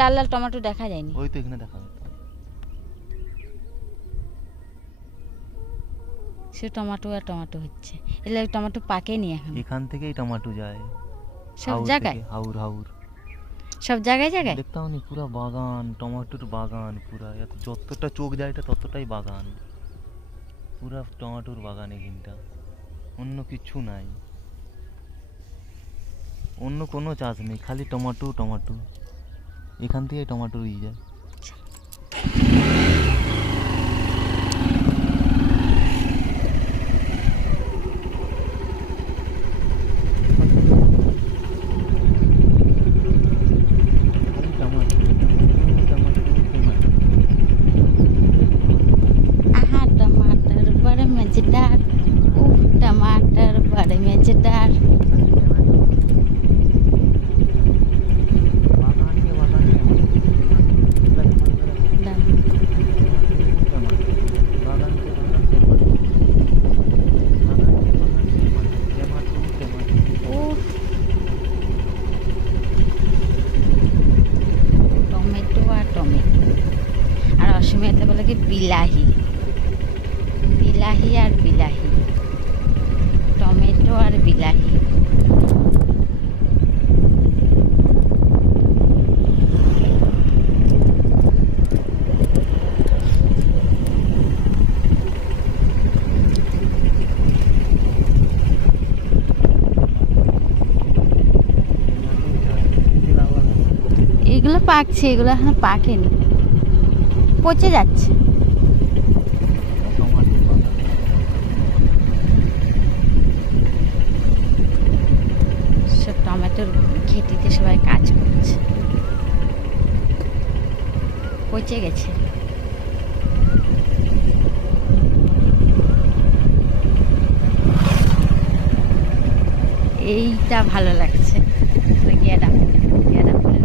লাল লাল tomato দেখা যায়নি। ওই তো এখানে দেখা যাচ্ছে। সে টমেটো আর টমেটো হচ্ছে, এলে টমেটো পাকেনি এখন। এখান থেকেই টমেটো যায় সব হাওর জায়গায়, থেকে, হাওর হাওর সব জায়গায় জায়গায়। দেখতে পাওনি পুরা বাগান, টমেটোর বাগান পুরা, এত যতটা চোখ যায় এটা ততটাই বাগান, পুরা টমেটোর বাগান এখানটা, অন্য কিছু নাই, অন্য কোনো চাষ নেই, খালি টমেটো টমেটো, এখান থেকে টমেটো নিয়ে যায়। आहा टमाटर बड़े मजेदार, टमाटर बड़े मजेदार। टमेटो और टमेटो और असमियाते बोले कि बिलाही, बिलाही और बिलाही, टमेटो और बिलाही। এগুলো পাকছে, এগুলো এখন পাকেনি, পচে যাচ্ছে। সব টমেটোর খেতিতে সবাই কাজ করছে, পচে গেছে। এইটা ভালো লাগছে, গেঁদা ফুল, গেঁদা ফুলের